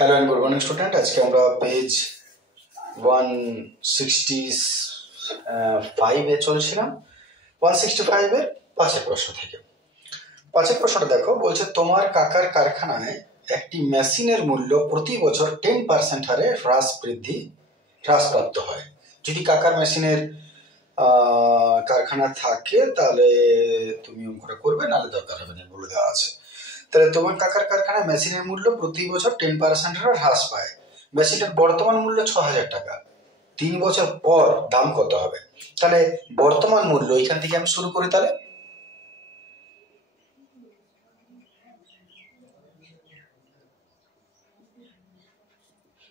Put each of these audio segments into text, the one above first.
Hello and good morning student. आज के আমরা পেজ 165 এ চলছিলাম। 165 এর পাঁচের প্রশ্ন থেকে। পাঁচের প্রশ্নটা দেখো, বলছে তোমার কাকার কারখানায় একটি মেশিনের মূল্য প্রতি বছর 10% হারে হ্রাসপ্রাপ্ত হয়। যদি কাকার মেশিনের কারখানা থাকে তাহলে তুমি অঙ্কটা করবে, নাহলে দরকার হবে না, বলে দেওয়া আছে। তাহলে তোমার কাকার কারখানায় মেশিনের মূল্য প্রতি বছর 10% হারে হ্রাস পায়। মেশিনের বর্তমান মূল্য 6,000 টাকা। 3 বছর পর দাম কত হবে? তাহলে বর্তমান মূল্য এখান থেকে আমি শুরু করি। তাহলে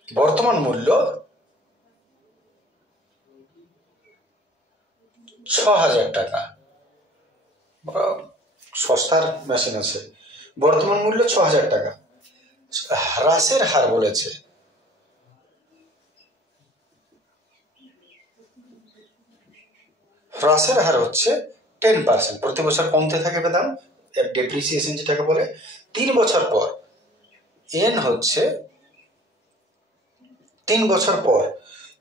বর্তমান মূল্য 6,000 টাকা, সস্তার মেশিন আছে। বর্তমান মূল্য 6,000 টাকা। হ্রাসের হার বলেছে, হ্রাসের হার হচ্ছে 10%। প্রতি বছর কমতে থাকে দাম, ডেপ্রিসিয়েশন যেটাকে বলে। 3 বছর পর, এন হচ্ছে 3 বছর পর।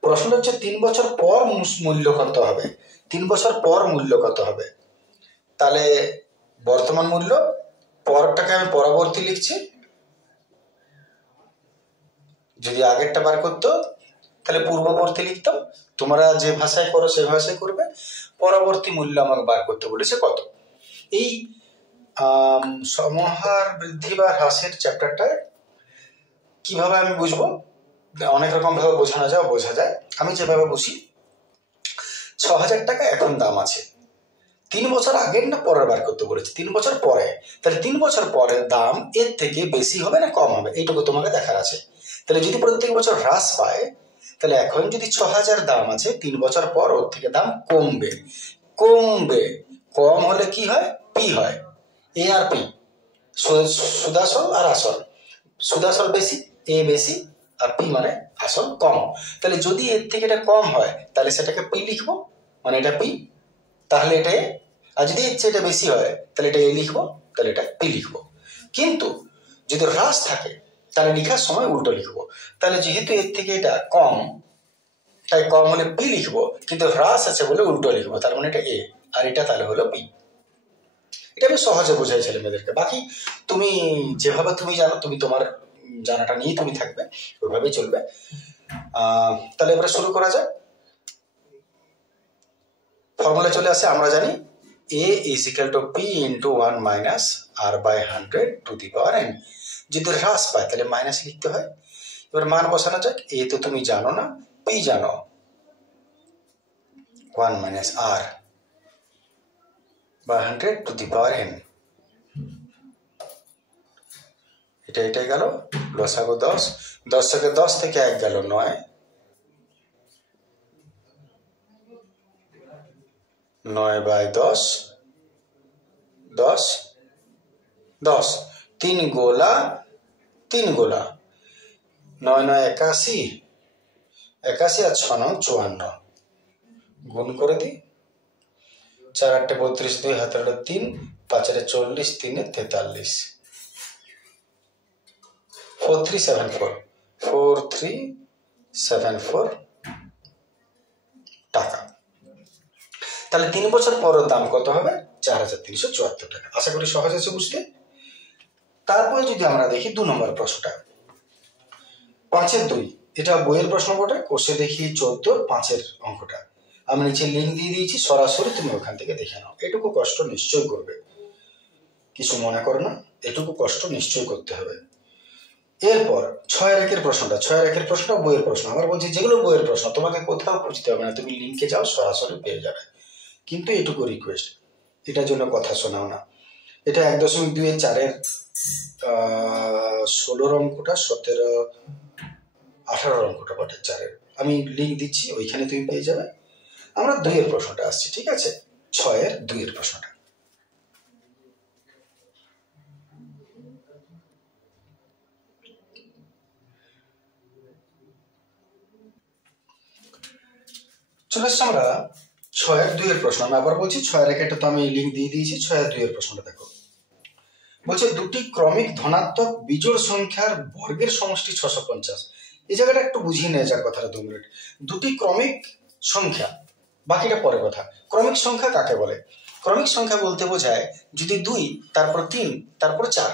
প্রশ্ন হচ্ছে 3 বছর পর মূল্য কত হবে। 3 বছর পর মূল্য কত হবে? তাহলে বর্তমান মূল্য, পরটাকে আমি পরবর্তী লিখছি। যদি আগেরটা বার করতো তাহলে পূর্ববর্তী লিখতাম। তোমরা যে ভাষায় করো সে ভাষায় করবে। পরবর্তী মূল্য আমাকে বার করতে বলেছে কত। এই সমাহার বৃদ্ধি বা হ্রাসের চ্যাপ্টারটায় কিভাবে আমি বুঝবো, অনেক রকম ভাবে বোঝা যায়। আমি যেভাবে বুঝি, 6,000 টাকা এখন দাম আছে। 3 বছর আগের না পরের বার করতে বলেছে? 3 বছর পরে। তাহলে 3 বছর পরের দাম এর থেকে বেশি হবে না কম হবে, এইটুকু তোমাকে দেখার আছে। তাহলে যদি প্রত্যেক বছর হ্রাস পায়, তাহলে এখন যদি 6,000 দাম আছে, 3 বছর পর ওর থেকে দাম কমবে। কম হলে কি হয়? পি হয়। এ আর পি, সুদাসল আর আসল। সুদাসল বেশি, এ বেশি, আর পি মানে আসল কম। তাহলে যদি এর থেকে এটা কম হয় তাহলে সেটাকে পি লিখবো, মানে এটা পি, তাহলে এটা এ। আর যদি এর চেয়ে এটা বেশি হয় তাহলে এটা এ লিখবো, তাহলে এটা পি লিখবো। কিন্তু যদি হ্রাস থাকে তাহলে লেখার সময় উল্টো লিখবো। তাহলে যেহেতু এর থেকে এটা কম, তাই কম হলে পি লিখবো, কিন্তু হ্রাস আছে বলে উল্টো লিখবো, তার মানে এটা এ, আর এটা তাহলে হলো পি। এটা আমি সহজে বোঝাই ছেলে মেয়েদেরকে। বাকি তুমি যেভাবে তুমি জানো, তুমি তোমার জানাটা নিয়ে তুমি থাকবে, ওইভাবেই চলবে। তাহলে এবারে শুরু করা যাক। ফর্মুলা চলে আসে, আমরা জানি a is equal to p into 1 minus r by 100 to the power n। যদি হ্রাস পায় তাহলে মাইনাস লিখতে হয়। এবার মান বসানো যাক। a তো তুমি জানো না, p জানো, 1 minus r by 100 to the power n। এটাই গেল লসাগু 10। 10 থেকে 10 থেকে 1 গেল 9, 9 by 10, 10, 10, 3 গোলা 3 গোলা, 9 9 81, 81 আর 6 9 54। গুণ করে দিই। 4 8 32, 2 হাতে 3, 5 40, 3 43, 4374, 4374 টাকা। তাহলে 3 বছর পরের দাম কত হবে? 4,374 টাকা। আশা করি সহজ আছে বুঝতে। তারপরে যদি আমরা দেখি 2 নম্বর প্রশ্নটা, 5-এর 2। এটা বইয়ের প্রশ্ন বটে, কোষে দেখি 14 5-এর অঙ্কটা। আমি নিচে লিঙ্ক দিয়ে দিয়েছি, সরাসরি তুমি ওখান থেকে দেখে নাও। এটুকু কষ্ট নিশ্চয় করবে, কিছু মনে করো না, এটুকু কষ্ট নিশ্চয় করতে হবে। এরপর 6-এর 1-এর প্রশ্নটা, 6-এর 1-এর প্রশ্ন বইয়ের প্রশ্ন। আমার বলছি যেগুলো বইয়ের প্রশ্ন তোমাকে কোথাও খুঁজতে হবে না, তুমি লিঙ্কে যাও, সরাসরি পেয়ে যাবে। কিন্তু এটুকু রিকোয়েস্ট, এটার জন্য কথা শোনাও না। এটা 1.2 4-এর 16 অঙ্কটা, 17 18 অঙ্কটা বটে 4-এর। আমি লিঙ্ক দিচ্ছি, ওইখানে তুমি পেয়ে যাবে। আমরা 2-এর প্রশ্নটা আসছি, ঠিক আছে? 6-এর 2-এর প্রশ্নটা। চলে এসছি আমরা 6-এর 2-এর প্রশ্ন। আমি আবার বলছি, 6-এর 1-এটা তো আমি লিঙ্ক দিয়ে দিয়েছি। 6-এর 2-এর প্রশ্নটা দেখো। বলছে দুটি ক্রমিক ধনাত্মক বিজোড় সংখ্যার বর্গের সমষ্টি 650। এই জায়গাটা একটু বুঝিয়ে নেওয়া যাক কথাটা 2 মিনিট। দুটি ক্রমিক সংখ্যা, বাকিটা পরে কথা। ক্রমিক সংখ্যা কাকে বলে? ক্রমিক সংখ্যা বলতে বোঝায় যদি 2, তারপর 3, তারপর 4,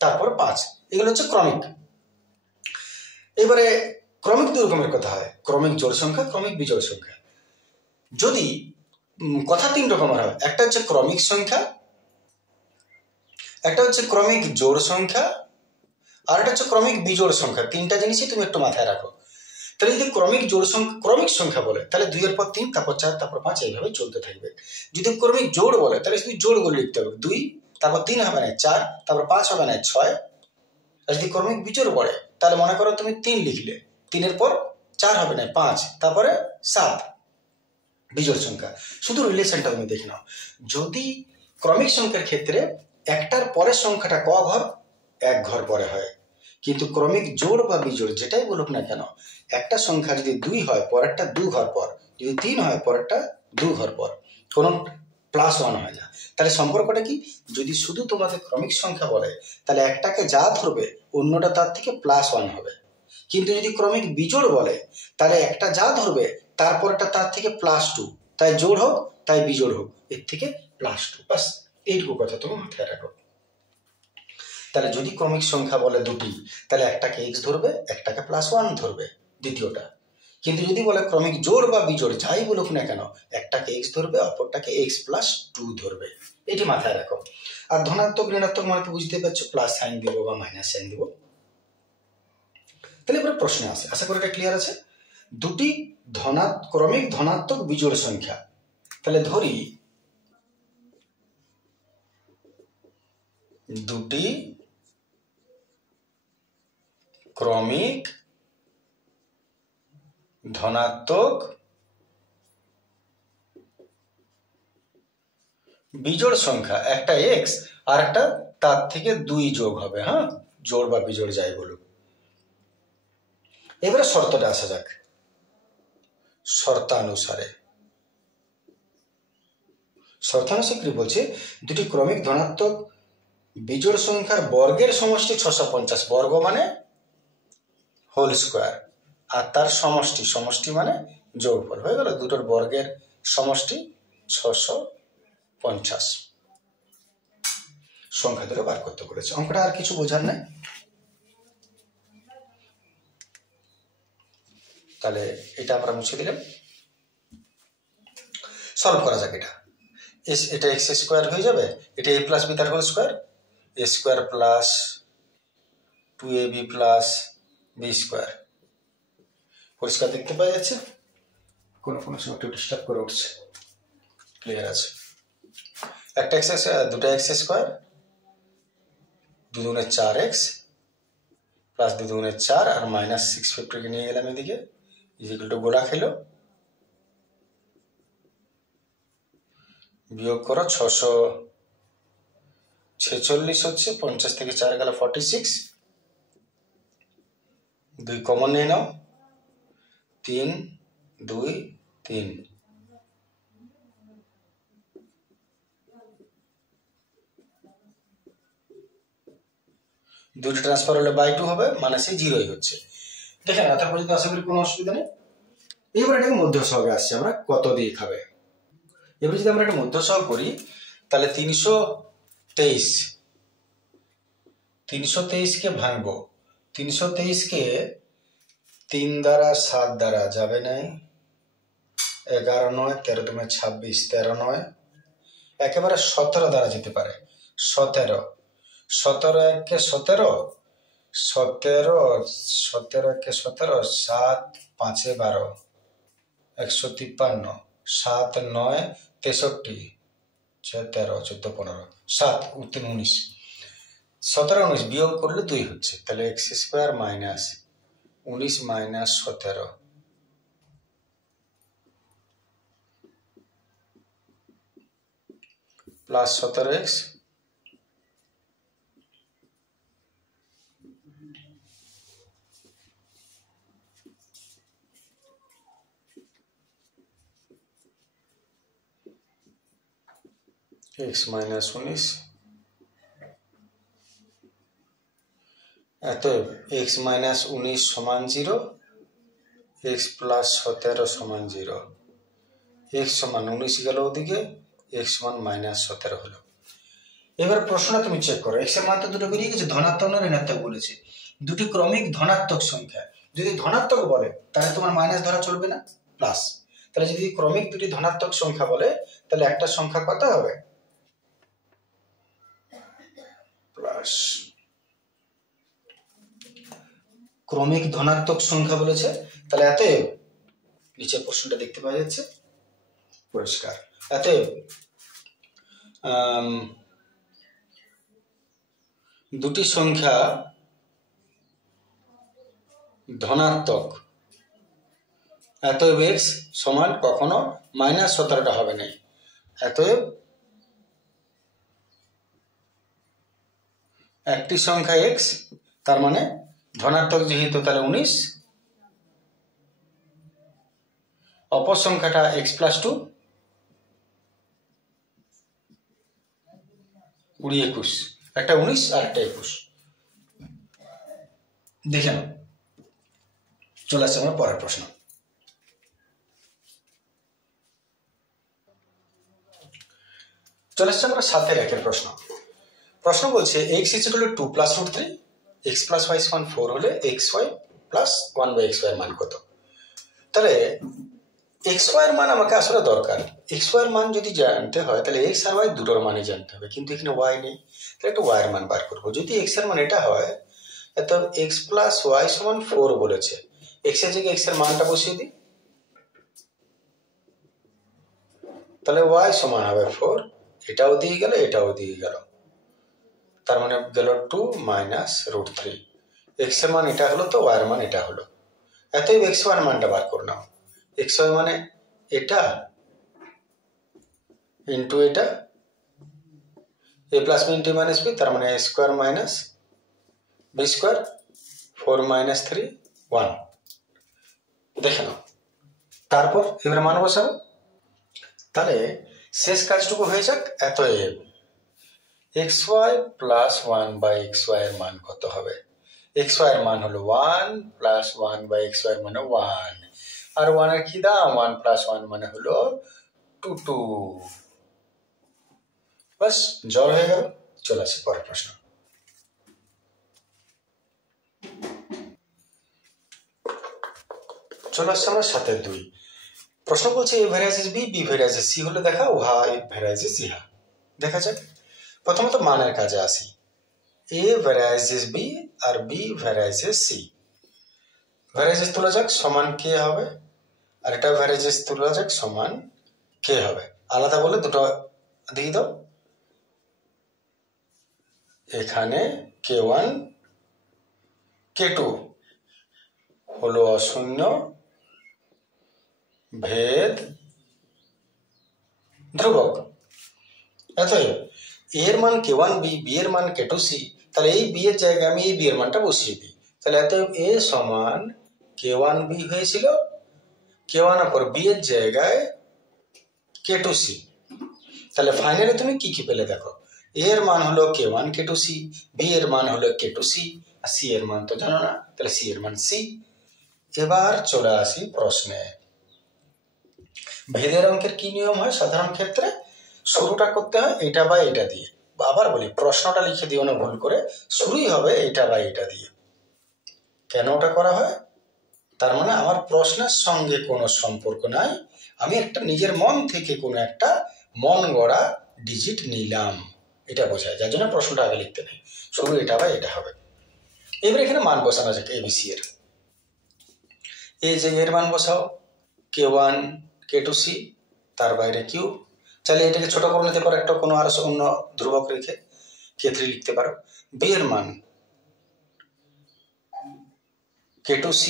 তারপর 5, এগুলো হচ্ছে ক্রমিক। এবারে ক্রমিক 2 রকমের কথা হয়, ক্রমিক জোড় সংখ্যা, ক্রমিক বিজোড় সংখ্যা। যদি কথা 3 রকমের হয়, একটা হচ্ছে ক্রমিক সংখ্যা, একটা হচ্ছে ক্রমিক জোড় সংখ্যা, আর একটা হচ্ছে ক্রমিক বিজোড় সংখ্যা। 3টা জিনিসই তুমি একটু মাথায় রাখো। তাহলে যদি ক্রমিক জোড় সংখ্যা, ক্রমিক সংখ্যা বলে তাহলে 2 এর পর 3, তারপর 4, তারপর 5, এইভাবে চলতে থাকবে। যদি ক্রমিক জোড় বলে তাহলে শুধু জোড়গুলো লিখতে হবে, 2, তারপর 3 হবে না 4, তারপর 5 হবে না 6। আর যদি ক্রমিক বিজোড় বলে তাহলে মনে করো তুমি 3 লিখলে, 3 এর পর 4 হবে না 5, তারপরে 7, বিজোড় সংখ্যা। শুধু রিলেশনটা তুমি দেখে নাও। যদি ক্রমিক সংখ্যার ক্ষেত্রে একটার পরের সংখ্যাটা ক ঘর? 1 ঘর পরে হয়। কিন্তু ক্রমিক জোড় বা বিজোড় যেটাই বলুক না কেন, একটা সংখ্যা যদি 2 হয় পরেরটা 2 ঘর পর, যদি 3 হয় পরেরটা 2 ঘর পর, কোনো +1 হয় না। তাহলে সম্পর্কটা কি? যদি শুধু তোমাকে ক্রমিক সংখ্যা বলে তাহলে একটাকে যা ধরবে অন্যটা তার থেকে +1 হবে। কিন্তু যদি ক্রমিক বিজোড় বলে তাহলে একটা যা ধরবে তারপরটা তার থেকে +2, তাই জোড় হোক তাই বিজোড় হোক এর থেকে +2। বাস এইটুকু কথা তুমি মাথায় রাখো। তাহলে যদি ক্রমিক সংখ্যা বলে দুটি, তাহলে একটাকে x ধরবে, একটাকে +1 ধরবে, দ্বিতীয়টা। কিন্তু যদি বলে ক্রমিক জোড় বা বিজোড় যাই বলুক না কেন, একটাকে x ধরবে, অপরটাকে x+2 ধরবে। এটি মাথায় রাখো। আর ধনাত্মক ঋণাত্মক মানে তো বুঝতে পারছো, প্লাস সাইন দেবো বা মাইনাস সাইন দেবো। তাহলে এবারে প্রশ্ন আসে, আশা করি এটা ক্লিয়ার আছে। দুটি ক্রমিক ধনাত্মক বিজোড় সংখ্যা, তাহলে ধরি দুটি ক্রমিক ধনাত্মক বিজোড় সংখ্যা, একটা x আর একটা তার থেকে 2 যোগ হবে। হ্যাঁ, জোড় বা বিজোড় যাই বলুক। এবারে শর্তটা আসা যাক। শর্তানুসারে কি বলছে? দুটি ক্রমিক ধনাত্মক বিজোড় সংখ্যার বর্গের সমষ্টি 650, বর্গ মানে হোল স্কোয়ার, আর তার সমষ্টি মানে যোগফল। হয়ে গেল দুটোর বর্গের সমষ্টি 650 সংখ্যা ধরে বার করতে বলেছে। অঙ্কটা আর কিছু বোঝার নাই। তাহলে এটা আমরা মুছে দিলাম। সলভ করা যাক। এটা এক্স স্কোয়ার হয়ে যাবে, এটা a + b তার whole square, a² + 2ab + b square. পরিষ্কার দেখতে পাওয়া যাচ্ছে? কোনো সময় একটু ডিস্টার্ব করে উঠছে। ক্লিয়ার আছে? একটা এক্স, দুটো এক্স স্কোয়ার, 2 দুগুণে 4x প্লাস 2 দুগুণে 4 আর -650 নিয়ে গেলাম এদিকে, ইজিক্যাল টু গোলা খেলো, বিয়োগ করো 646 হচ্ছে, 50 থেকে 4 গেল 46, 2 কমন নিয়ে নাও, 3 2 3, দুটো ট্রান্সফার হলে বাই 2 হবে, মানে সে 0ই হচ্ছে। দেখেন এত পর্যন্ত আশা করি কোনো অসুবিধা নেই। এবার এটাকে মধ্য সহগে আসছে, আমরা কত দিয়ে খাবে। এবার যদি আমরা একটা মধ্য সহগ করি তাহলে 323কে ভাঙবো, 323কে 3 দ্বারা 7 দ্বারা যাবে নাই, 11 9 13 দুমে 26, 13 9 একেবারে 17 দ্বারা যেতে পারে, 17 17 একে 17, 17 17 একে 17, 7 5 12, 153, 7 9 63, 13 14 15, 7 3 19, 17 19 বিয়োগ করলে 2 হচ্ছে। তাহলে x² - 19 - 17 প্লাস 17x x - 19 অতএব এক্স মাইনাস 19 সমান 0, এক্স প্লাস 17 সমান 0, এক্স সমান 19 গেল ওদিকে, এক্স সমান মাইনাস 17 হলো। এবার প্রশ্নটা তুমি চেক করো, এক্স এর মান তো দুটো বেরিয়ে গেছে, ধনাত্মক না ঋণাত্মক বলেছে। দুটি ক্রমিক ধনাত্মক সংখ্যা, যদি ধনাত্মক বলে তাহলে তোমার মাইনাস ধরা চলবে না, প্লাস। তাহলে যদি ক্রমিক দুটি ধনাত্মক সংখ্যা বলে তাহলে একটা সংখ্যা কত হবে, প্লাস। ক্রমিক ধনাত্মক সংখ্যা বলেছে, তাহলে এতএব, নিচের প্রশ্নটা দেখতে পাওয়া যাচ্ছে পরিষ্কার, এতএব দুটি সংখ্যা ধনাত্মক, এতএব এক্স সমান কখনো মাইনাস 17টা হবে না। এতএব একটি সংখ্যা এক্স, তার মানে ধনাত্মক যেহেতু তাহলে 19, অপর সংখ্যাটা এক্স প্লাস 2, 20 21, একটা 19 আর একটা 21। দেখে নাও, চলে আসছে আমার পরের প্রশ্ন। চলে আসছে আমরা 7-এর 1-এর প্রশ্ন। প্রশ্ন বলছে x = 2 + √3, x + y = 4 হলে xy + 1/xy এর মান কত? তাহলে xy এর মান আমাকে আসলে দরকার। xy এর মান যদি জানতে হয় তাহলে x আর y দুটোর মানই জানতে হবে, কিন্তু এখানে y নেই, তাহলে একটু y এর মান বার করবো। যদি x এর মান এটা হয়, তো x + y = 4 বলেছে, x এর জায়গায় x এর মানটা বসিয়ে দিই, তাহলে y সমান হবে 4, এটাও দিয়ে গেল এটাও দিয়ে গেল, তার মানে গেল 2 - √3। x এর মান এটা হলো, তো y এর মান এটা হলো। এতএব x y এর মানটা বার করে নাও। x y মানে এটা ইন্টু এটা, a + b * - b, তার মানে a² - b², 4 - 3 1। দেখে নাও, তারপর এবার মান বসাবো। তাহলে শেষ কাজটুকু হয়ে যাক। এতএব xy + 1/xy এর মান কত হবে? xy এর মান হলো 1 + 1/xy এর মানে 1, আর 1 এর কি দাম? 1 + 1 মানে হলো 2। বাস, জল হয়ে গেল। চলে আসি পরের প্রশ্ন। চলে আসছে আমরা 7-এর 2। প্রশ্ন বলছে a versus b, b versus c হলে দেখাও y ভ্যারাইসিস ইহা। দেখা যাক। প্রথমত মানের কাজে আসি। a ভ্যারাইসিস b আর b ভ্যারাইসিস c। ভ্যারাইসিস তোলা যাক, সমান কে হবে, আর এটা ভ্যারাইসিস তোলা যাক, সমান কে হবে। আলাদা বলে দুটো দিয়ে দাও। এখানে k1 k2 হলো অশূন্য, ভেদ ধ্রুবক। অতএব এর মান k1 b, b এর মান k2 c, তাহলে এই b এর জায়গায় আমি এই b এর মানটা বসিয়ে দিই। তাহলে অতএব a সমান k1 b হয়েছিল, k1 অপর b এর জায়গায় k2 c। তাহলে ফাইনালি তুমি কি কি পেলে দেখো, a এর মান হলো k1 k2 c, b এর মান হলো k2 c, আর c এর মান তো জানো না, তাহলে c এর মান c। এবার চলে আসি প্রশ্নে। ভেদের অঙ্কের কি নিয়ম হয় সাধারণ ক্ষেত্রে? শুরুটা করতে হয় এটা বা এটা দিয়ে। আবার বলি, প্রশ্নটা লিখে দিও না ভুল করে, শুরুই হবে এটা বা এটা দিয়ে। কেন ওটা করা হয়? তার মানে আমার প্রশ্নের সঙ্গে কোনো সম্পর্ক নাই, আমি একটা নিজের মন থেকে কোনো একটা মন গড়া ডিজিট নিলাম, এটা বোঝায়। যার জন্য প্রশ্নটা আগে লিখতে নেই, শুরু এটা বা এটা হবে। এবার এখানে মান বসানো যাক এবিসি এর। এই যে এর মান বসাও, k1 k2 c, তার বাইরে কিউ। চাইলে এটাকে ছোট করে নিতে পারো, একটা কোনো আর অন্য ধ্রুবক রেখে k3 লিখতে পারো। b এর মান k2 c,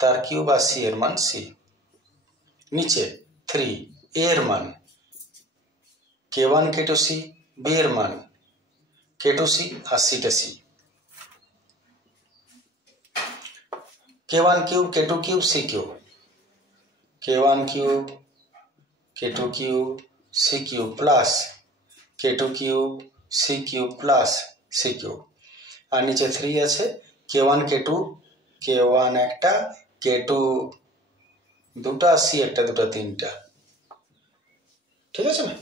তার কিউ বা c এর মান c। নিচে 3, a এর মান k1 k2 c, b এর মান k2 c আর c-টা c। k1 cube k2 cube c cube, k1 cube k2 cube c cube plus k2 cube c cube plus c cube, আর নিচে 3 আছে, K1 K2 K1 একটা K2 দুটা, C একটা দুটা তিনটা, ঠিক আছে না?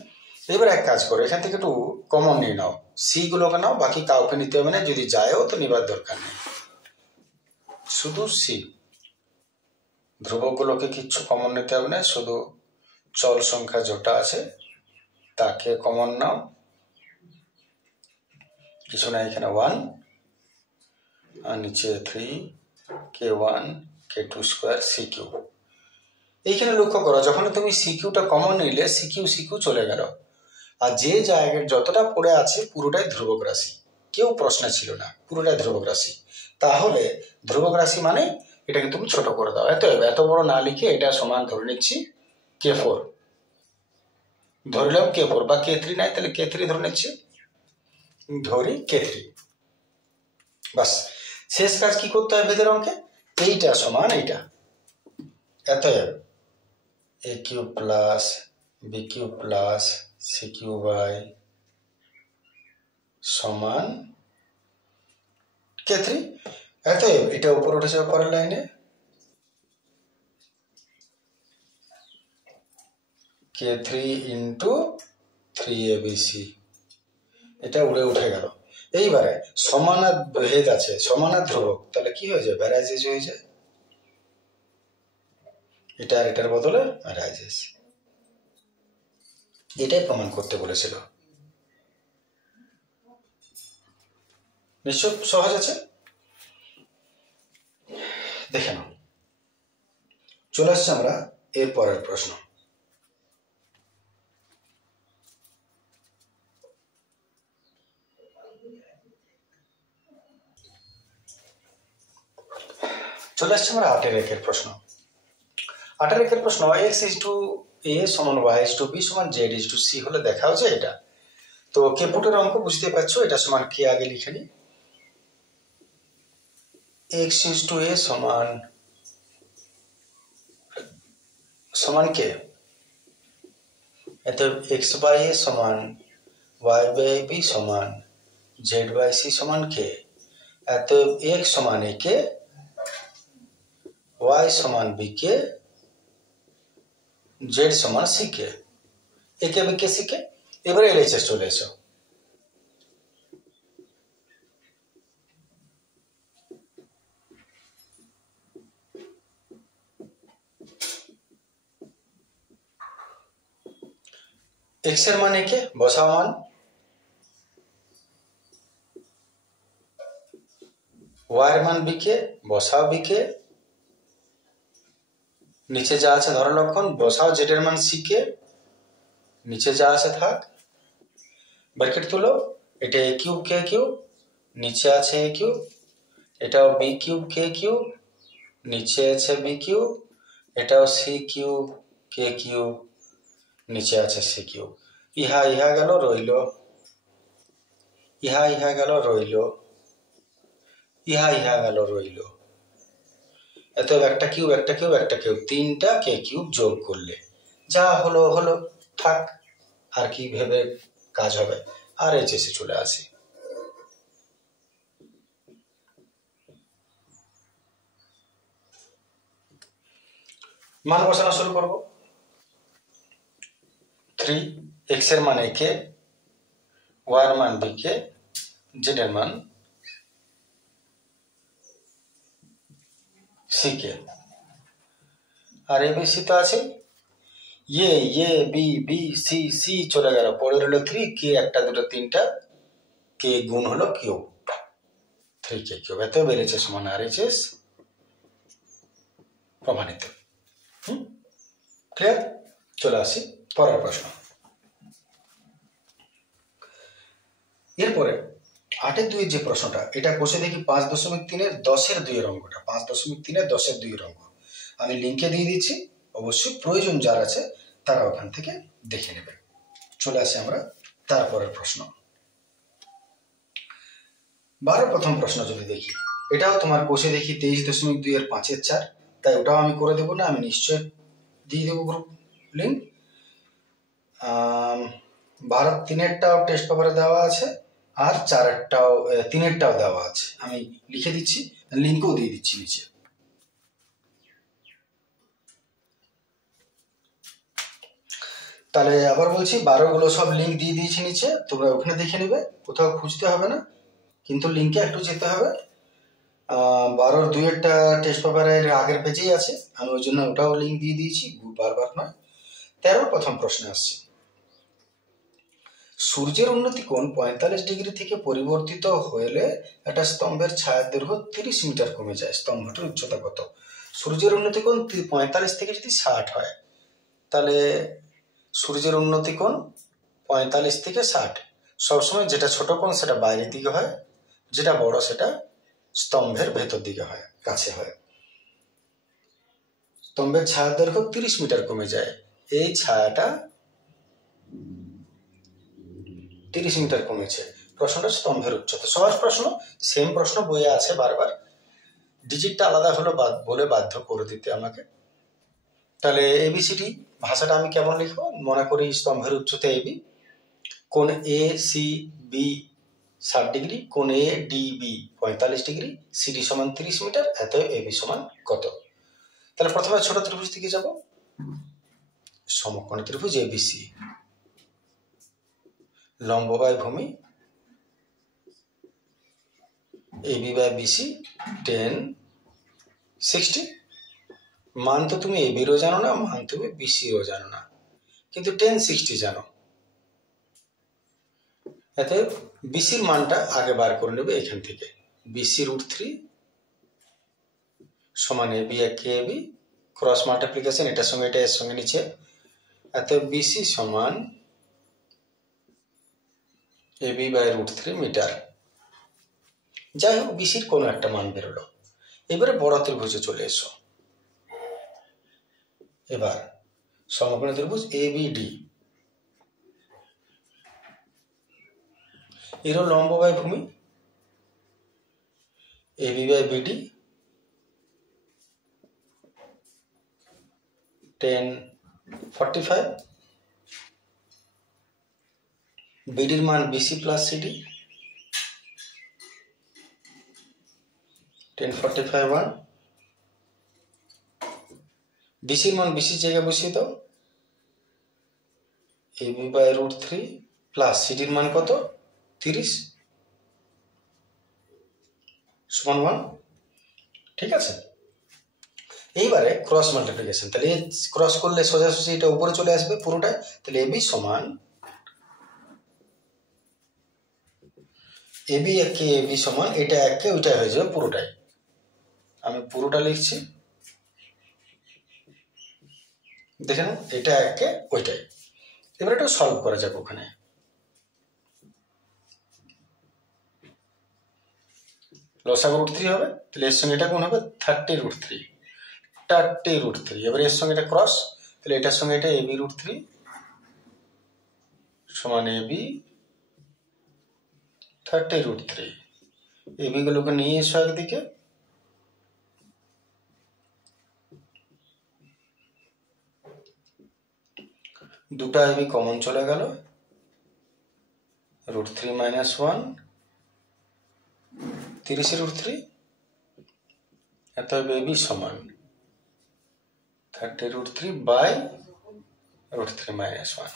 এবার এক কাজ করো, এখান থেকে একটু কমন নিয়ে নাও, সি গুলোকে নাও, বাকি কাউকে নিতে হবে না, যদি যায়ও তো নিবার দরকার নেই, শুধু সি। ধ্রুবকগুলোকে কিচ্ছু কমন নিতে হবে না, শুধু চল সংখ্যা যেটা আছে তাকে কমন নাও, কিছু না, এখানে 1 আর নিচে 3 K1 K2 square C Q. এইখানে লক্ষ্য করো, যখন তুমি সি কিউটা কমন নিলে সি কিউ চলে গেল, আর যে জায়গায় যতটা পড়ে আছে পুরোটাই ধ্রুবক রাশি, কেউ প্রশ্নে ছিল না, পুরোটাই ধ্রুবক রাশি। তাহলে ধ্রুবক রাশি মানে এটাকে তুমি ছোট করে দাও, এত বড় না লিখে এটা সমান ধরে নিচ্ছি K4, ধরলাম K4 বা K3 নাই, তাহলে K3 ধরে নিচ্ছি, ধরি K3। বাস, শেষ কাজ কি করতে হবে বেদের অঙ্কে, এইটা সমান এইটা, এতএব a cube plus b cube plus c cube by সমান K3। এতএব এটা উপরে উঠে যাবে পরের লাইনে, K3 ইন্টু 3ABC, এটা উড়ে উঠে গেল। এইবারে সমানার ভেদ আছে, সমানার ধ্রুবক, তাহলে কি হয়ে যায়, ভ্যারাইজেস হয়ে যায়, এটা আর এটার বদলে ভ্যারাইজেস। এটাই প্রমাণ করতে বলেছিল, নিশ্চয় সহজ আছে, দেখে নাও। চলে আসছে আমরা এর পরের প্রশ্ন। চলে আসছে আমরা 8 একের প্রশ্ন। 8 একের প্রশ্ন, x ইজ টু a সমান y ইজ টু b সমান z ইজ টু c হলে দেখাও যে এটা। তো কেপুটের অঙ্ক বুঝতে পারছো, এটা সমান কি আগে লিখে নি, x ইজ টু a সমান কে, এত x বাই a সমান y বাই b সমান z বাই c সমান কে, এত x সমান a কে, y সমান b কে, z সমান c K, a K b K c কে। এবারে এলএইচএস চলে এসো, x এর মান a কে বসাও মান, y এর মান b কে বসাও b কে, নিচে যা আছে ধরো লক্ষণ, বসাও z এর মান c কে, নিচে যা আছে থাক, ব্র্যাকেট তুলো, এটা a কিউব কে কিউব, নিচে আছে a কিউব, এটাও b কিউব কে কিউব, নিচে আছে b কিউব, এটাও c কিউব কে কিউব, নিচে আছে c কিউব। ইহা ইহা গেল রইল, ইহা ইহা গেল রইল, ইহা ইহা গেল রইল, এত একটা কিউব একটা কিউব একটা কিউব, তিনটা কে কিউব যোগ করলে যা হলো হলো, থাক, আর কি ভেবে কাজ হবে, আর এইচএসে চলে আসি। মান বসানো শুরু করব, 3 x এর মান a কে, y এর মান b কে, z এর মান c কে, আর abc তো আছে, A B B C C চলে গেল, পড়ে রইল 3 কে একটা দুটো তিনটা, কে গুণ হলো কিউব, 3 কে কিউব, এত বেড়েছে সমান RHS প্রমাণিত। ক্লিয়ার? চলে আসি পরের প্রশ্ন। এরপরে 8-2 যে প্রশ্নটা, এটা কষে দেখি 5.3-এর 10-এর অঙ্কটা, 5.3-এর 10-এর অঙ্ক আমি লিঙ্কে দিয়ে দিচ্ছি, অবশ্যই প্রয়োজন যার আছে তারা ওখান থেকে দেখে নেবে। চলে আসি আমরা তারপরের প্রশ্ন। 12 প্রথম প্রশ্ন যদি দেখি, এটাও তোমার কষে দেখি 23.2-এর 5-4, তাই ওটাও আমি করে দেবো না, আমি নিশ্চয় দিয়ে দেবো গ্রুপ লিঙ্ক। ভারত 3-এরটাও টেস্ট পেপারে দেওয়া আছে, আর 4-এরটাও 3-এরটাও দেওয়া আছে, আমি লিখে দিচ্ছি, লিঙ্কও দিয়ে দিচ্ছি নিচে। তাহলে আবার বলছি 12 গুলো সব লিঙ্ক দিয়ে দিয়েছি নিচে, তোমরা ওখানে দেখে নেবে, কোথাও খুঁজতে হবে না, কিন্তু লিঙ্কে একটু যেতে হবে। 12-র 2-এরটা টেস্ট পেপারের আগের পেজেই আছে, আমি ওই জন্য ওটাও লিঙ্ক দিয়ে দিয়েছি, বারবার নয়। 13 প্রথম প্রশ্নে আসছি। সূর্যের উন্নতি কোণ 45 ডিগ্রি থেকে পরিবর্তিত হলে একটা স্তম্ভের ছায়ার দৈর্ঘ্য 30 মিটার কমে যায়, স্তম্ভটির উচ্চতা কত? সূর্যের উন্নতি কোণ 45 থেকে যদি 60 হয়, তাহলে সূর্যের উন্নতি কোণ 45 থেকে 60। সবসময় যেটা ছোট কোণ সেটা বাইরের দিকে হয়, যেটা বড় সেটা স্তম্ভের ভেতর দিকে হয়, কাছে হয়। স্তম্ভের ছায়ার দৈর্ঘ্য 30 মিটার কমে যায়, এই ছায়াটা 30 মিটার কমেছে। প্রশ্নটা স্তম্ভের উচ্চতা। সহজ প্রশ্ন, সেম প্রশ্ন বইয়ে আছে বারবার, ডিজিটটা আলাদা হলো বলে বাধ্য করে দিতে আমাকে। তাহলে এবিসিডি ভাষাটা আমি কেমন লিখবো? মনে করি স্তম্ভের উচ্চতা এবি, কোণ এ সি বি 60 ডিগ্রি, কোণ A D B 45 degree, CD সমান 30 মিটার, এত এবি সমান কত? তাহলে প্রথমে ছোট ত্রিভুজ দিকে যাব, সমকোণী ত্রিভুজ এবিসি, লম্ব বাই ভূমি এবি বাই বিসি 10 60। মান তো তুমি এবিরও জানো না, মান তুমি বিসিরও জানো না, কিন্তু 10 60 জানো। এতে বিসির মানটা আগে বার করে নেবে এখান থেকে, বিসি √3 সমান এবি একে এবি, ক্রস মাল্টিপ্লিকেশন, এটার সঙ্গে এটা এর সঙ্গে নিচে, এত বিসি সমান এবি বাই √3 মিটার। যাই হোক, বিসির কোনো একটা মান বেরোলো। এবারে বড় ত্রিভুজে চলে এসো। এবার সমকোণী ত্রিভুজ এবিডি, এরও লম্ব বাই ভূমি এবি বাই বিডি 1045, বিডির মান বিসি প্লাস সিডি 1045 1, বিসির মান বিসির জায়গায় বসিয়ে দাও, এবি বাই √3 প্লাস সিডির মান কত 30 সমান 1। ঠিক আছে, এইবারে ক্রস মাল্টিপ্লিকেশন, তাহলে ক্রস করলে সোজাসুজি এটা উপরে চলে আসবে পুরোটাই, তাহলে এবি সমান এবি একে এবি সমান এটা একে ওইটা হয়ে যাবে পুরোটাই, আমি পুরোটা লিখছি, দেখে নাও এটা একে ওইটাই। এবার এটা সলভ করা যাক, ওখানে লসাগু √3 হবে, তাহলে এর সঙ্গে এটা কোন হবে 30 √3, এবার এর সঙ্গে এটা ক্রস, তাহলে এটার সঙ্গে এটা এবি √3 সমান এবি 30 √3, এবি গুলোকে নিয়ে এসো একদিকে, দুটা এবি কমন চলে গেল, √3 - 1 30 √3, এত এবি সমান 30 √3 বাই √3 - 1।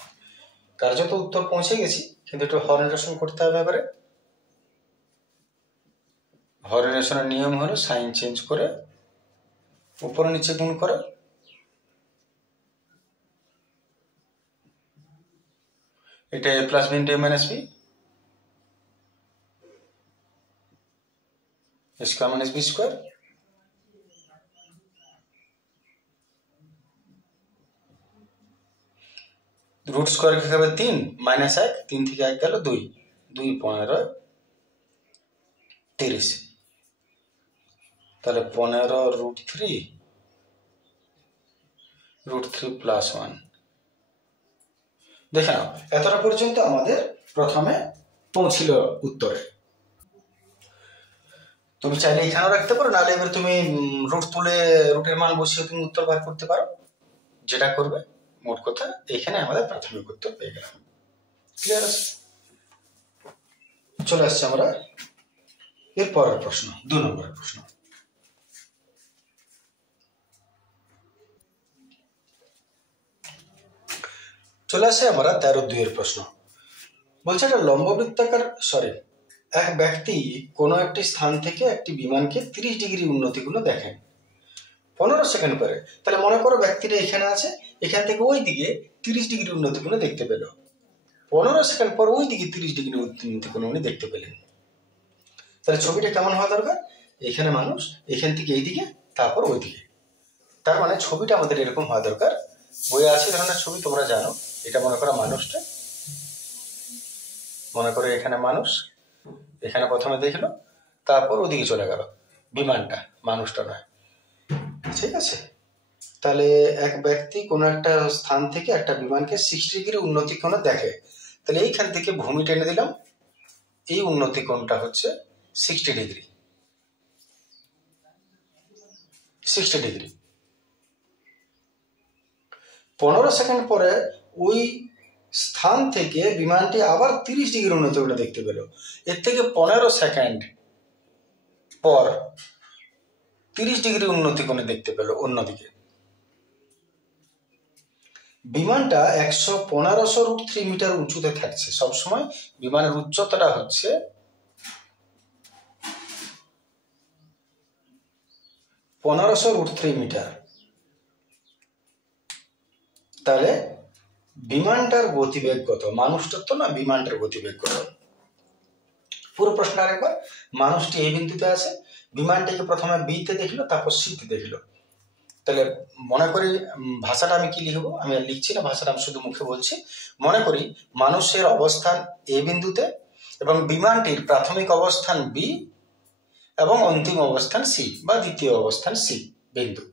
কার্যত উত্তর পৌঁছে গেছি, কিন্তু একটু হর নিরসন করতে হবে। এবারে হর নিরসনের নিয়ম হলো সাইন চেঞ্জ করে উপরে নিচে গুণ করা, এটা a plus B into a minus B, square minus B square, root square কি হবে 3 মাইনাস 1, 3 থেকে 1 গেল 2, 2 15 30, তাহলে 15 √3 প্লাস 1। দেখে নাও, এতটা পর্যন্ত আমাদের প্রথমে পৌঁছিল উত্তরে। তুমি চাইলে এখানেও রাখতে পারো, নাহলে এবার তুমি রুট তুলে রুটের মান বসিয়ে তুমি উত্তর বার করতে পারো, যেটা করবে। মোট কথা এখানে আমাদের প্রাথমিক উত্তর পেয়ে গেলাম। ক্লিয়ার আছে? চলে আসছে আমরা এর পরের প্রশ্ন, 2 নম্বরের প্রশ্ন। চলে আসে আমরা 13-2 প্রশ্ন। বলছে একটা লম্ববৃত্তাকার এক ব্যক্তি কোনো একটি স্থান থেকে একটি বিমানকে 30 ডিগ্রি উন্নতি কোণে দেখেন 15 সেকেন্ড পরে। তাহলে মনে করো ব্যক্তিটা এখানে আছে, এখান থেকে ওই দিকে 30 ডিগ্রি উন্নতি কোণে দেখতে পেল। 15 সেকেন্ড পর ওই দিকে 30 ডিগ্রি উন্নতি কোণে উনি দেখতে পেলেন। তাহলে ছবিটা কেমন হওয়া দরকার? এখানে মানুষ, এখান থেকে এইদিকে, তারপর ওইদিকে। তার মানে ছবিটা আমাদের এরকম হওয়া দরকার। বইয়ে আছে ধরনের ছবি, তোমরা জানো। এটা মনে করো মানুষটা, মনে করো এখানে মানুষ, এখানে প্রথমে দেখলো, তারপর ওদিকে চলে গেল বিমানটা, মানুষটা নয়। ঠিক আছে? তাহলে এক ব্যক্তি কোনো একটা স্থান থেকে একটা বিমানকে 60 ডিগ্রি উন্নতি কোণে দেখে। তাহলে এইখান থেকে ভূমি টেনে দিলাম, এই উন্নতি কোণটা হচ্ছে 60 ডিগ্রি। 60 ডিগ্রি। 15 সেকেন্ড পরে ওই স্থান থেকে বিমানটি আবার 30 ডিগ্রি উন্নতি কোণে দেখতে পেল। এর থেকে 15 সেকেন্ড পর 30 ডিগ্রি উন্নতি কোণে দেখতে পেল অন্যদিকে। বিমানটা 1500√3 মিটার উঁচুতে থাকছে। সবসময় বিমানের উচ্চতাটা হচ্ছে 1500√3 মিটার। তাহলে বিমানটার গতিবেগ কত? মানুষটার তো না, বিমানটার গতিবেগ কত? পুরো প্রশ্ন আরেকবার। মানুষটি এই বিন্দুতে আছে, বিমানটিকে প্রথমে বিতে দেখলো, তারপর সিতে দেখলো। তাহলে মনে করি ভাষাটা আমি কি লিখবো, আমি আর লিখছি না, ভাষাটা আমি শুধু মুখে বলছি। মনে করি মানুষের অবস্থান এ বিন্দুতে এবং বিমানটির প্রাথমিক অবস্থান বি এবং অন্তিম অবস্থান সি বা দ্বিতীয় অবস্থান সি বিন্দু।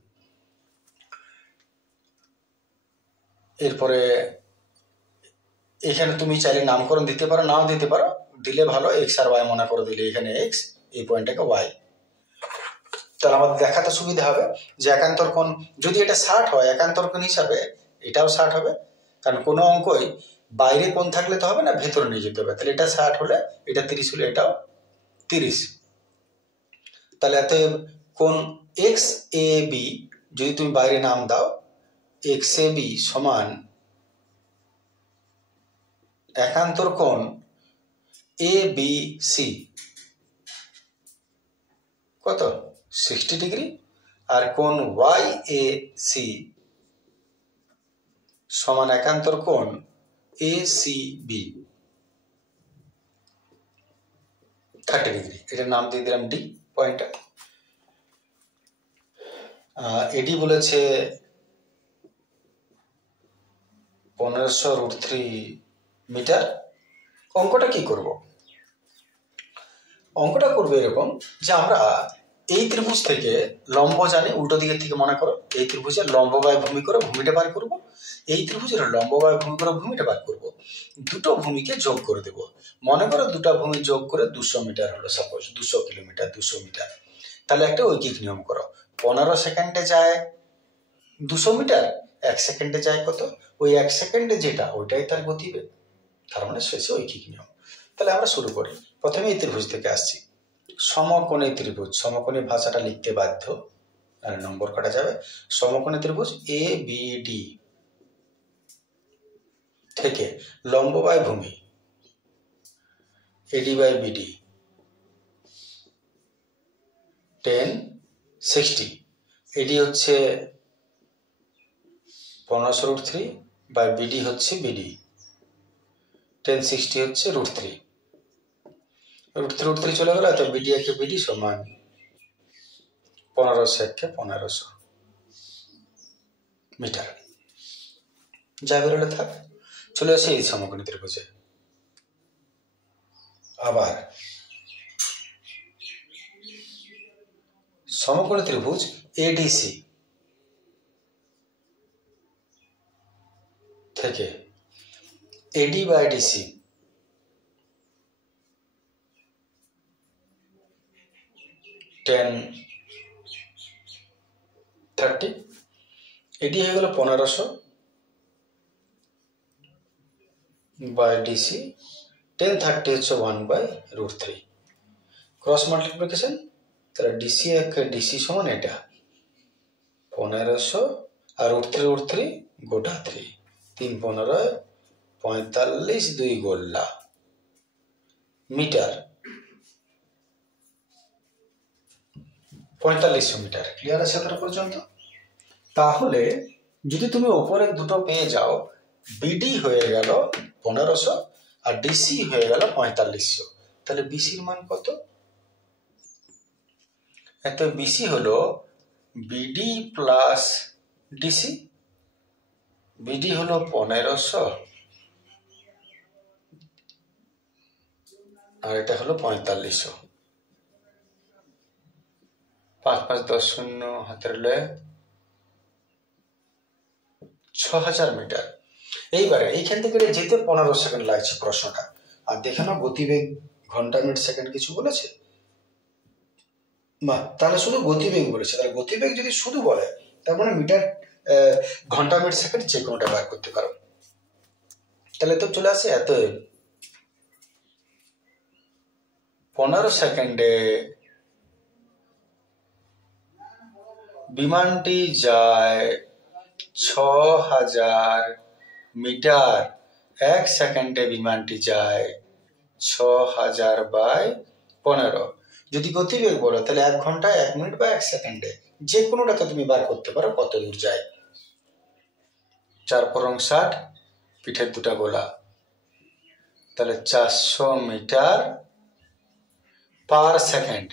এরপরে এখানে তুমি চাইলে নামকরণ দিতে পারো, নাও দিতে পারো, দিলে ভালো। এক্স আর ওয়াই মনে করে দিলে এখানে এক্স, এই পয়েন্টটাকে ওয়াই। তাহলে আমাদের দেখাতে সুবিধা হবে যে একান্তর কোণ যদি এটা 60 হয়, একান্তর কোণ হিসাবে এটাও 60 হবে। কারণ কোনো অঙ্কই বাইরে কোণ থাকলে তো হবে না, ভেতরে নিয়ে যেতে হবে। তাহলে এটা 60 হলে এটা 30 হলে এটাও 30। তাহলে এত কোণ এক্স এ বি যদি তুমি বাইরে নাম দাও, এক্স এ বি সমান একান্তর কোণ এ বি সি কত? 60 ডিগ্রি। আর কোণ ওয়াই এ সি সমান একান্তর কোণ এ সি বি 30 ডিগ্রি। এটার নাম দিয়ে দিলাম ডি পয়েন্টটা। এডি বলেছে 1500√3 মিটার। অঙ্কটা কি করব? অঙ্কটা করবে এরকম যে আমরা এই ত্রিভুজ থেকে লম্ব জানি, উল্টো দিকের থেকে মনে করো এই ত্রিভুজের লম্ব বাই ভূমি করে ভূমিটা বার করব, এই ত্রিভুজের লম্ব বাই ভূমি করে ভূমিটা বার করব। দুটো ভূমিকে যোগ করে দেব। মনে করো দুটো ভূমি যোগ করে 200 মিটার হলো, সাপোজ 200 কিলোমিটার, 200 মিটার। তাহলে একটা ঐকিক নিয়ম করো। 15 সেকেন্ডে যায় 200 মিটার, 1 সেকেন্ডে যায় কত? ওই 1 সেকেন্ডে যেটা, ওইটাই তার গতিবেগ। তার মানে শেষে ঐকিক নিয়ম। তাহলে আমরা শুরু করি। প্রথমে এই ত্রিভুজ থেকে আসছি। সমকোণী ত্রিভুজ, সমকোণী ভাষাটা লিখতে বাধ্য, আর নম্বর কাটা যাবে। সমকোণী ত্রিভুজ এ বি ডি থেকে লম্ব বাই ভূমি এডি বাই বিডি 10 60। এডি হচ্ছে 1500√3 বাই বিডি হচ্ছে বিডি 1060 হচ্ছে √3। √3 চলে গেল। তো বিডি একে বিডি সমান 1500 একে 1500 মিটার। যা বেরোলে থাক। চলে আসে এই সমকোণী ত্রিভুজে। আবার সমকোণী ত্রিভুজ এডিসি থেকে এডি বাই ডিসি 1030। এডি হয়ে গেল 1500 বাই ডিসি 1030 হচ্ছে 1/√3। Cross multiplication. তাহলে ডিসি এক ডিসি সমান এটা 1500 আর √3 গোটা 3 3 15 45 দুই গোল্লা মিটার, 4500 মিটার। ক্লিয়ার আছে এতটা পর্যন্ত? তাহলে যদি তুমি ওপরে দুটো পেয়ে যাও, বিডি হয়ে গেল 1500 আর ডিসি হয়ে গেল 4500, তাহলে বিসির মান কত? এত বিসি হলো বিডি প্লাস ডিসি। বিডি হলো 1500 আর এটা হলো 4500। 5 5 10 শূন্য হাতের লে 6000 মিটার। এইবারে এইখান থেকে যেতে 15 সেকেন্ড লাগছে প্রশ্নটা। আর দেখে না গতিবেগ ঘন্টা মিনিট সেকেন্ড কিছু বলেছে? বা তাহলে শুধু গতিবেগ বলেছে। তাহলে গতিবেগ যদি শুধু বলে তার মানে মিটার ঘন্টা মিনিট সেকেন্ড যে কোনোটা বার করতে পারো। তাহলে তো চলে আসে এত 15 সেকেন্ডে বিমানটি যায় 6000 মিটার, 1 সেকেন্ডে বিমানটি যায় 6000/15। যদি গতিবেগ বলো তাহলে 1 ঘন্টায় 1 মিনিট বা 1 সেকেন্ডে যে কোনোটাকে তুমি বার করতে পারো কত দূর যায়। 4 পরং 60, পিঠের দুটা গোলা, তাহলে 400 মিটার পার সেকেন্ড।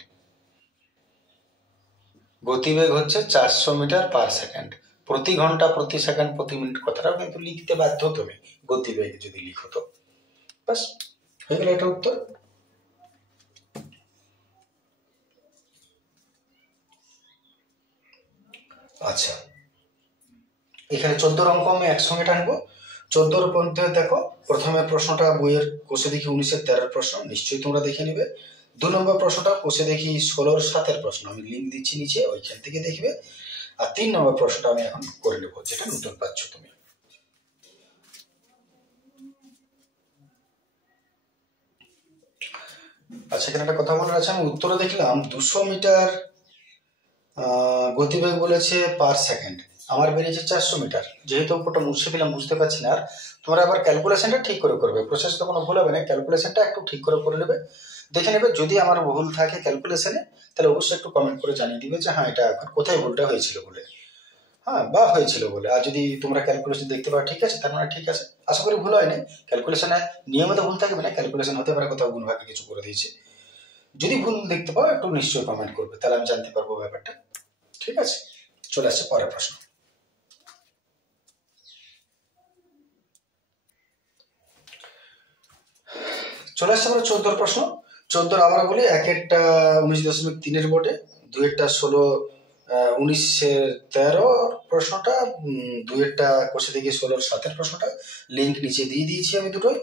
গতিবেগ হচ্ছে 400 মিটার পার সেকেন্ড। প্রতি ঘন্টা, প্রতি সেকেন্ড, প্রতি মিনিট কথাটাও কিন্তু লিখতে বাধ্য তুমি গতিবেগ যদি লিখো তো। বাস হয়ে গেল এটা উত্তর। আচ্ছা, এখানে 14 অঙ্ক আমি একসঙ্গে টানবো। 14 পর্যন্ত দেখো, প্রথমে প্রশ্নটা বইয়ের কোষে দেখি 19-এর 13 প্রশ্ন, নিশ্চয়ই তোমরা দেখে নিবে। 2 নম্বর প্রশ্নটা কোষে দেখি 16-র 7-এর প্রশ্ন, আমি লিঙ্ক দিচ্ছি নিচে, ওইখান থেকে দেখবে। আর 3 নম্বর প্রশ্নটা আমি এখন করে নেবো, যেটা নতুন পাচ্ছ তুমি। আচ্ছা, এখানে একটা কথা বলার আছে, আমি উত্তরে দেখলাম 200 মিটার গতিবেগ বলেছে পার সেকেন্ড, আমার বেরিয়েছে 400 মিটার। যেহেতু ওটা মুছে দিলাম বুঝতে পারছি না, আর তোমরা আবার ক্যালকুলেশনটা ঠিক করে করবে, প্রসেস তো কোনো ভুল হবে না, ক্যালকুলেশনটা একটু ঠিক করে নেবে, দেখে নেবে। যদি আমার ভুল থাকে ক্যালকুলেশনে তাহলে অবশ্যই একটু কমেন্ট করে জানিয়ে দিবে যে হ্যাঁ এটা কোথায় ভুলটা হয়েছিল বলে, হ্যাঁ বা হয়েছিল বলে। আর যদি তোমরা ক্যালকুলেশন দেখতে পাও ঠিক আছে, তার মানে ঠিক আছে, আশা করি ভুল হয়নি। ক্যালকুলেশনে নিয়মিত ভুল থাকবে না, ক্যালকুলেশন হতে পারে কোথাও গুণ ভাগে কিছু করে দিয়েছে। যদি ভুল দেখতে পাও একটু নিশ্চয়ই কমেন্ট করবে, তাহলে আমি জানতে পারবো ব্যাপারটা। ঠিক আছে, চলে আসছে পরের প্রশ্ন। চলে আসছে আমরা 14 প্রশ্ন। 14 আমরা বলি 1-এরটা 19.3-এর বোর্ডে, 2-এরটা 19-13 প্রশ্নটা, 2-এরটা কোষে দেখি 16-র 7-এর প্রশ্নটা। লিঙ্ক নিচে দিয়ে দিয়েছি আমি দুটোই,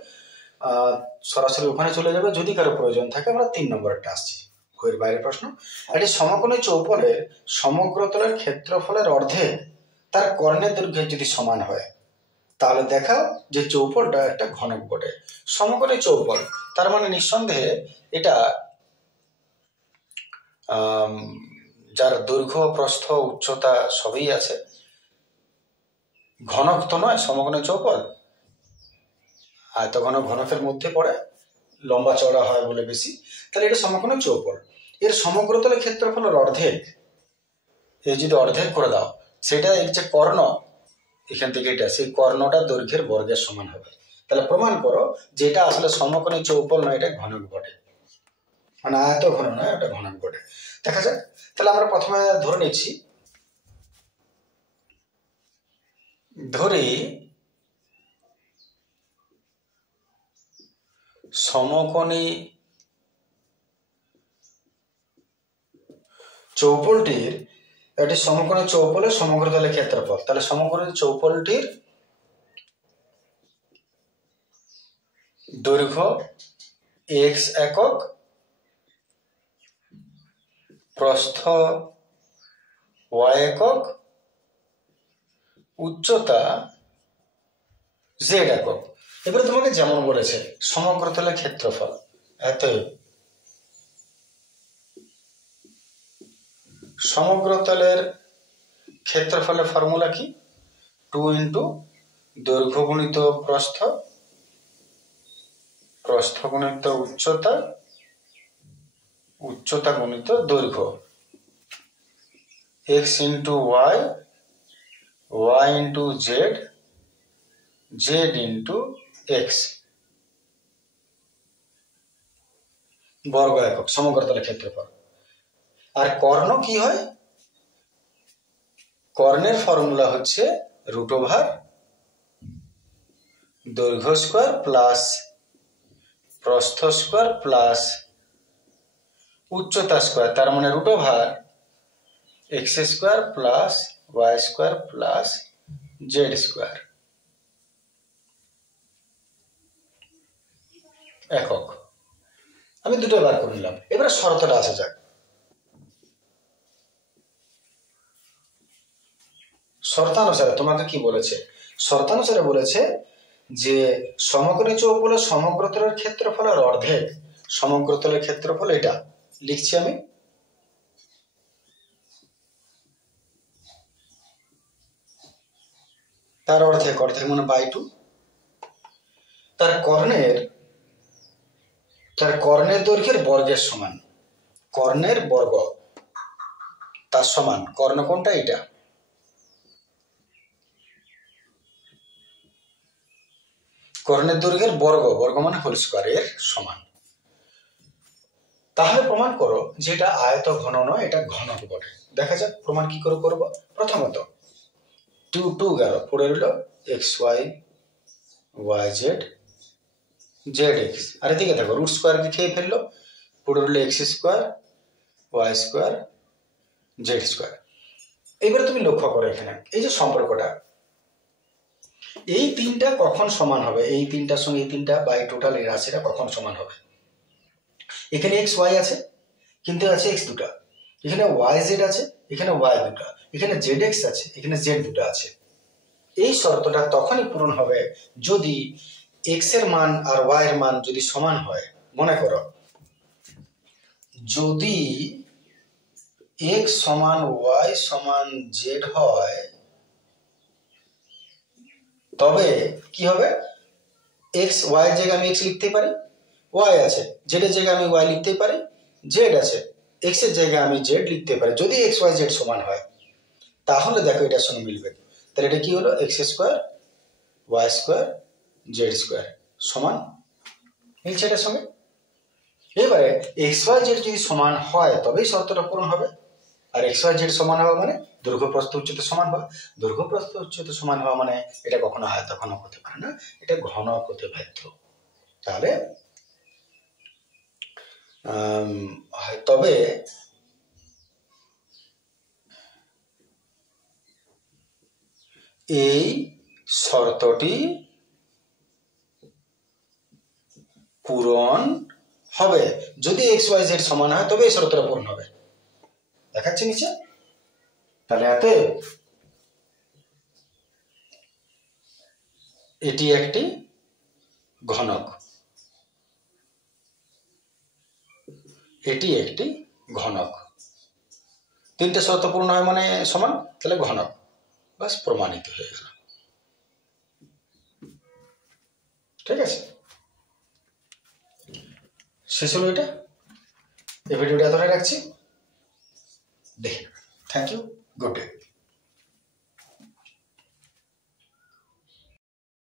সরাসরি ওখানে চলে যাবে। যদি কারো প্রয়োজন থাকে আমরা 3 নম্বরটা আসছি, বইয়ের বাইরের প্রশ্ন। একটি সমকোণী চৌপলের সমগ্রতলের ক্ষেত্রফলের অর্ধেক তার কর্ণের দৈর্ঘ্যের যদি সমান হয়, তাহলে দেখাও যে চৌপলটা একটা ঘনক বটে। সমকোণী চৌপল তার মানে নিঃসন্দেহে এটা যার দৈর্ঘ্য, প্রস্থ, উচ্চতা সবই আছে, ঘনক তো নয় সমকোণী চৌপল, আয়তঘন ঘনকের মধ্যে পড়ে, লম্বা চওড়া হয় বলে বেশি, তাহলে এটা সমকোণী চৌপল। এর সমগ্রতলের ক্ষেত্রফলের অর্ধেক, এই যদি অর্ধেক করে দাও, সেটা এই যে কর্ণ, এখান থেকে এটা, সেই কর্ণটা দৈর্ঘ্যের বর্গের সমান হবে। তাহলে প্রমাণ করো যে এটা আসলে সমকোণী চৌপল নয়, এটা ঘনক বটে, মানে আয়ত ঘন নয়, ওটা ঘনক বটে। দেখা যাক, তাহলে আমরা প্রথমে ধরে নিচ্ছি, ধরি সমকোণী চৌপলটির, এটি সমকোণী চৌপলের সমগ্রতলের ক্ষেত্রফল। তাহলে সমকোণী চৌপলটির দৈর্ঘ্য x একক, প্রস্থ y একক, উচ্চতা z একক। এবারে তোমাকে যেমন বলেছে সমগ্রতলের ক্ষেত্রফল, এতএব সমগ্রতলের ক্ষেত্রফলের ফর্মুলা কি? 2 × দৈর্ঘ্য গুণিত প্রস্থ প্রস্থ গুণিত উচ্চতা, উচ্চতা গুণিত দৈর্ঘ্য, x into Y, Y into Z, Z into X বর্গ একক সমগ্রতলের ক্ষেত্রফল। আর কর্ণ কি হয়? কর্ণের ফর্মুলা হচ্ছে রুট ওভার দৈর্ঘ্য স্কোয়ার প্লাস প্রস্থ স্কোয়ার প্লাস উচ্চতা স্কোয়ার, তার মানে root over X square plus Y square plus Z square একক। আমি দুটো বার করে নিলাম। এবারে শর্তটা আসা যাক। শর্তানুসারে তোমাকে কি বলেছে? শর্তানুসারে বলেছে যে সমকোণী চৌকোণের সমগ্রতলের ক্ষেত্রফলের অর্ধেক সমগ্রতলের ক্ষেত্রফল এটা লিখছি আমি। তার অর্ধেক, অর্ধেক মানে বাই 2। তার কর্ণের দৈর্ঘ্যের বর্গের সমান, কর্ণের বর্গ তার সমান কর্ণ কোনটা? এটা। কর্ণের দৈর্ঘ্যের বর্গ, বর্গ মানে হোল স্কয়ার এর সমান। তাহলে প্রমাণ করো যে এটা আয়ত ঘন নয়, এটা ঘনক বটে। দেখা যাক প্রমাণ কি করে করব। প্রথমত 2 2 গেল, পড়ে রইল x y, y z, z x. আর এদিকে দেখো রুট স্কোয়ারকে খেয়ে ফেললো, পড়ে রইল x square, Y square, Z square. এবারে তুমি লক্ষ্য করো এখানে এই যে সম্পর্কটা, এই তিনটা কখন সমান হবে? এই তিনটার সঙ্গে এই তিনটা বাই টোটাল এই রাশিটা কখন সমান হবে? এখানে এক্স ওয়াই আছে, কিন্তু আছে এক্স দুটা, এখানে ওয়াই জেড আছে, এখানে ওয়াই দুটা, এখানে জেড এক্স আছে, এখানে জেড দুটা আছে। এই শর্তটা তখনই পূরণ হবে যদি এক্স এর মান আর ওয়াই এর মান যদি সমান হয়। মনে করো যদি এক্স সমান ওয়াই সমান জেড হয়, তবে কি হবে? এক্স ওয়াই এর জায়গায় আমি এক্স লিখতে পারি, ওয়াই আছে, জেড এর জায়গায় আমি ওয়াই লিখতে পারি, জেড আছে, এক্স এর জায়গায় আমি জেড লিখতে পারি। যদি এক্স ওয়াই জেড সমান হয় তাহলে দেখো এটার সঙ্গে মিলবে। তাহলে এটা কি হলো? X square Y square Z square সমান, মিলছে এটার সঙ্গে। এবারে এক্স ওয়াই জেড যদি সমান হয় তবেই শর্তটা পূরণ হবে। আর এক্স ওয়াই জেড সমান হওয়া মানে দৈর্ঘ্য প্রস্থ উচ্চতা সমান হওয়া, দৈর্ঘ্য প্রস্থ উচ্চতা সমান হওয়া মানে এটা কখনো আয়ত ঘনক হতে পারে না, এটা ঘনক হতে বাধ্য। তাহলে তবে এই শর্তটি পূরণ হবে যদি এক্স ওয়াই জেড সমান হয়, তবে এই শর্তটা পূরণ হবে। দেখাচ্ছি নিচে। তাহলে এটি একটি ঘনক, এটি একটি ঘনক। তিনটে শর্ত পূর্ণ হয় মানে সমান, তাহলে ঘনক, বাস প্রমাণিত হয়ে গেল। ঠিক আছে, শেষ হলো এটা। এই ভিডিওটা এতটাই রাখছি, দেখে। Thank you, good day.